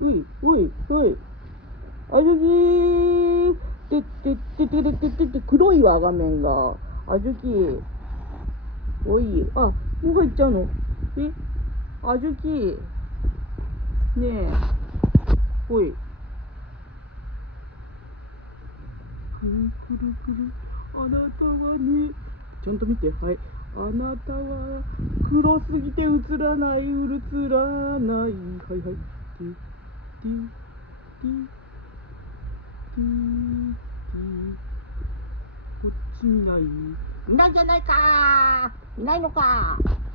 うい、おい、おい。あずきてってってってってってって、黒いわ、画面が。あずき。おい、あ、もう入っちゃうの？え、あずき。ねえ。おい。くるくるくる。あなたはね。ちゃんと見て。はい。あなたは黒すぎて映らない、映らない。はいはい。ティティティティティ。こっち見ない？見ないじゃないかー。いないのかー。